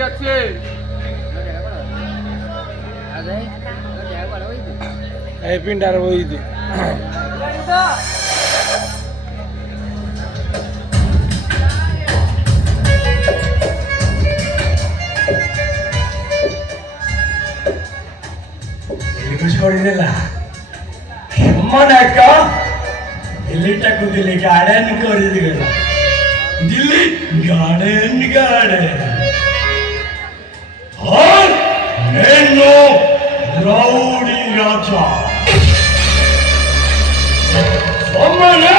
আছে এই পিন্ডার ওই দি ಕೊಡಿದಿಲ್ಲ ಸುಮ್ಮನಕ್ಕ ದಿಲ್ಲಿಟಕ್ಕೂ ದಿಲ್ಲಿ ಗಾರ್ಡನ್ ಕೊಡಿದಿಲ್ಲ ದಿಲ್ಲಿ ಗಾರ್ಡನ್ నేను రౌడీ రాజా సమ్మనే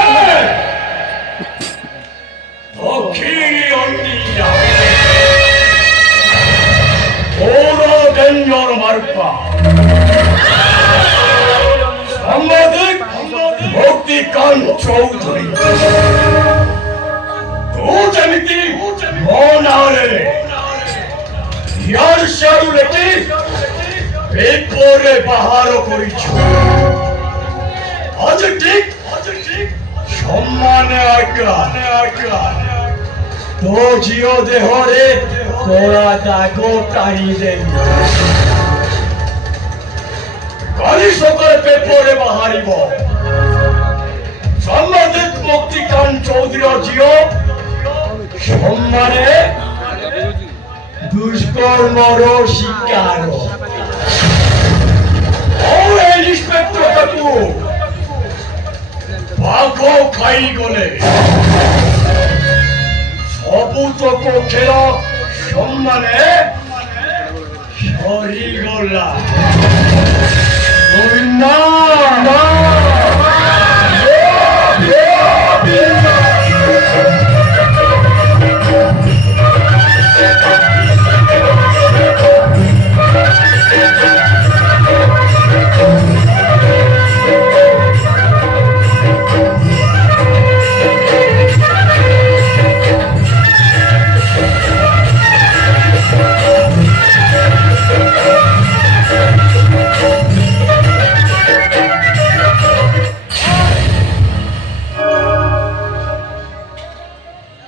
దక్షిణి ఒండియా ఓరో డెంజర్ మార్ప সাংবাদিক মুক্তিকান চৌধুরী তো যেমিতি মনারে ইয়ার শারুলেটি পেপরে বাহার করিছ আজ ঠিক সম্মানে আজ্ঞা তো জিও দেহরে তোরা দাগো টানি দেন কালি সকালে পেপরে বাহারিব সাংবাদিক মুক্তিকান চৌধুরী জিও সম্মানে দুষ্কর্মর শিকার ইন্সপেক্টর বাবু ভাগ খাই গলে সবুতক খেল সম্মানে সরিগলা গোবিন্দা